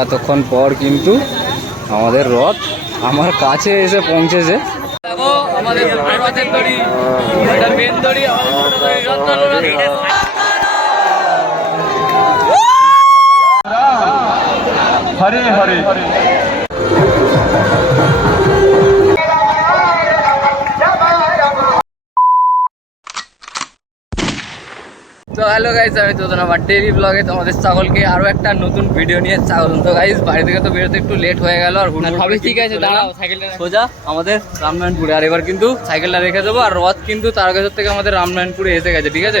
এতক্ষণ পর কিন্তু আমাদের রথ আমার কাছে এসে পৌঁছেছে। দেখো আমাদের দড়ি। দড়ি। হরে হরে। তো হ্যালো গাইজ আমি তো আমার ডেলি ব্লগে তোমাদের ছাগলকে আরও একটা নতুন ভিডিও নিয়ে ছাগল তো গাইজ বাড়ি থেকে তো বেরোতে একটু লেট হয়ে গেল আর সবই ঠিক আছে দাঁড়াও সাইকেলটা সোজা আমাদের রামনারায়ণপুরে। আর এবার কিন্তু সাইকেলটা রেখে দেবো আর রথ কিন্তু তার কাছ থেকে আমাদের রামনারায়ণপুরে এসে গেছে ঠিক আছে?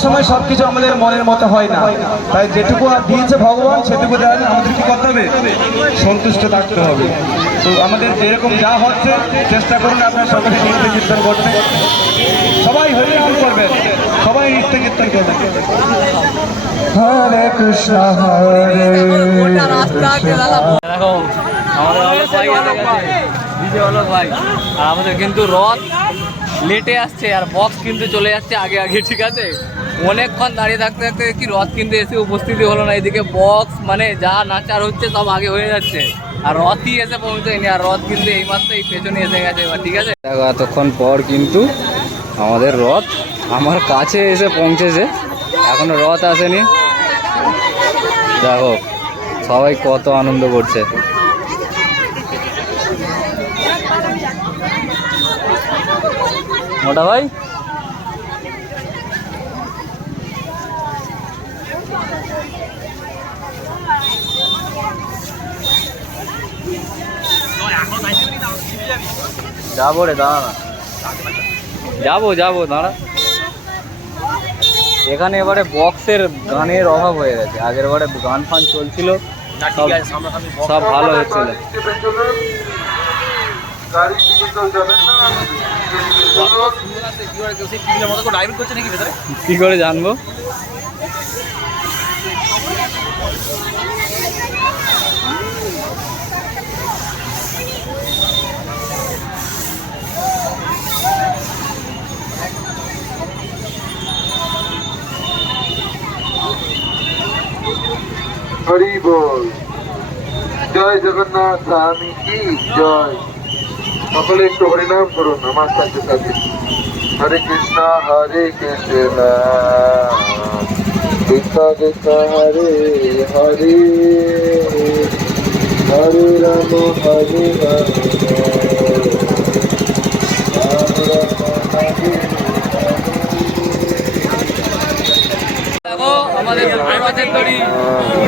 সব সময় সবকিছু আমাদের মনের মতো হয় না। তাই যেটুকু দিয়েছে ভগবান সেটুকু দেওয়া আমাদের কি করতে হবে। সন্তুষ্ট থাকতে হবে। তো আমাদের যেরকম যা হচ্ছে চেষ্টা করুন আপনার সকলে নৃত্য কীর্তন করতে। সবাই হরিনাম করবেন। সবাই নৃত্য কীর্তন করবেন। হরে কৃষ্ণ হরে ভাই আমাদের কিন্তু রথ লেটে আসছে আর বক্স কিন্তু চলে যাচ্ছে আগে আগে ঠিক আছে? অনেকক্ষণ দাঁড়িয়ে থাকতে থাকতে কি রথ কিনতে এসে উপস্থিতি হলো না। এদিকে বক্স মানে যা নাচার হচ্ছে সব আগে হয়ে যাচ্ছে। আর রথই এসে পৌঁছায়নি আর রথ কিনতে এই মাত্র এই পেছনে এসে গেছে এবার, ঠিক আছে? দেখো, এতক্ষণ পর কিন্তু আমাদের রথ আমার কাছে এসে পৌঁছেছে। এখনও রথ আসেনি। দেখো, সবাই কত আনন্দ করছে। মোটা ভাই? যাব রে দাঁড়া না। যাব যাব দাঁড়া। এখানে এবারে বক্সের গানের অভাব হয়ে গেছে। আগের বারে গান ফান চলছিল সব- সব ভালো হচ্ছিল। কি করে জানব? হরি বল জয় জগন্নাথ, আমি কি জয়? সকলে একটু হরিনাম করুন, আমার সাথে সাথে। হরে কৃষ্ণ হরে কৃষ্ণ। কৃষ্ণ কৃষ্ণ হরে হরে। হরে রাম হরে রাম। আমাদের রথের দড়ি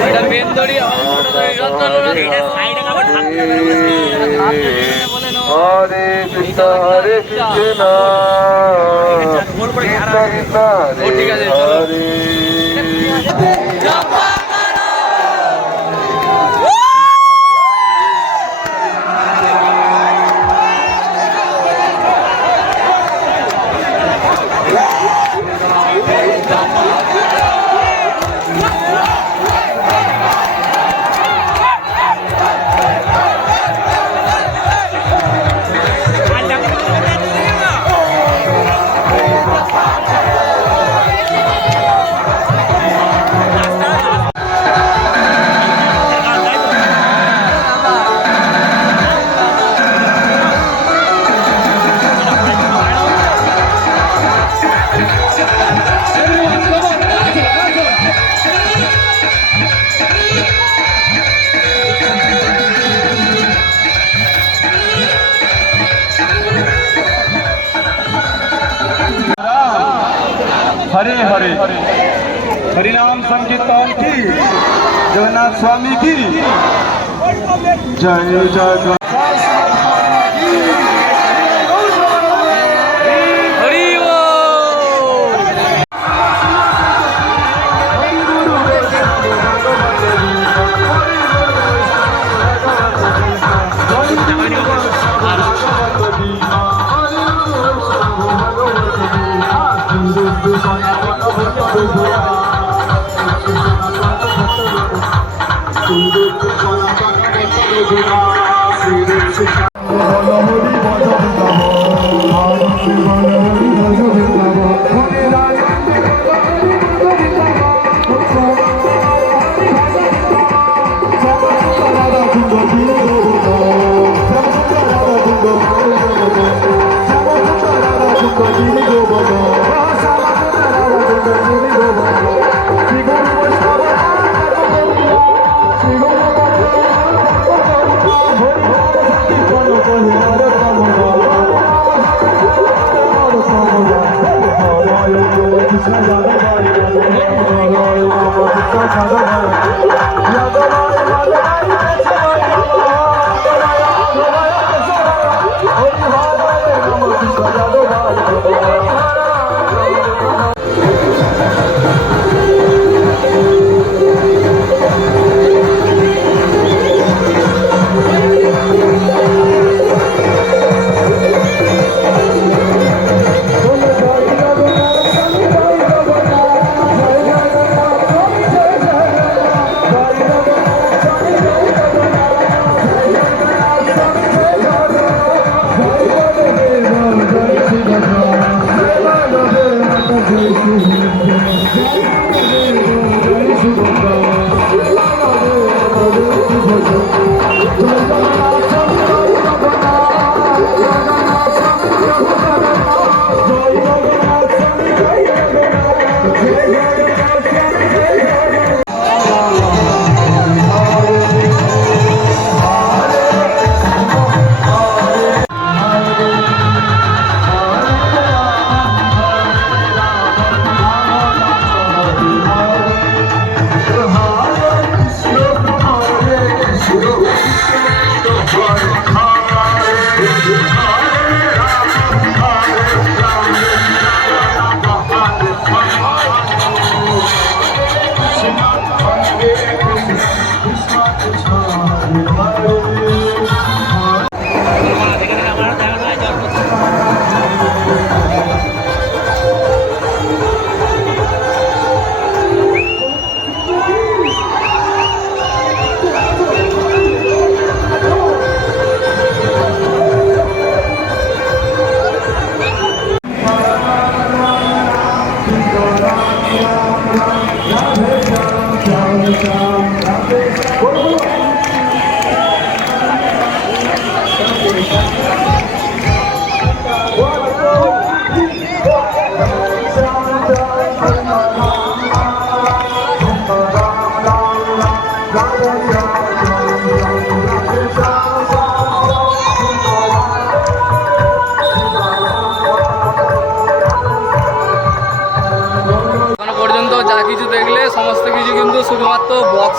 এটা মেন দড়ি হরে কৃষ্ণ হরে কৃষ্ণ। हरे हरे। हरिनाम संकीर्तन की जगन्नाथ स्वामी की। जय जय। Shiva. এখনও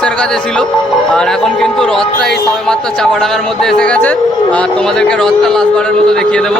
বক্সের কাছে ছিল। আর এখন কিন্তু রথটা এই সবেমাত্র চাপা চাপাডাঙ্গার মধ্যে এসে গেছে। আর তোমাদেরকে রথটা লাস্টবারের মতো দেখিয়ে দেবো।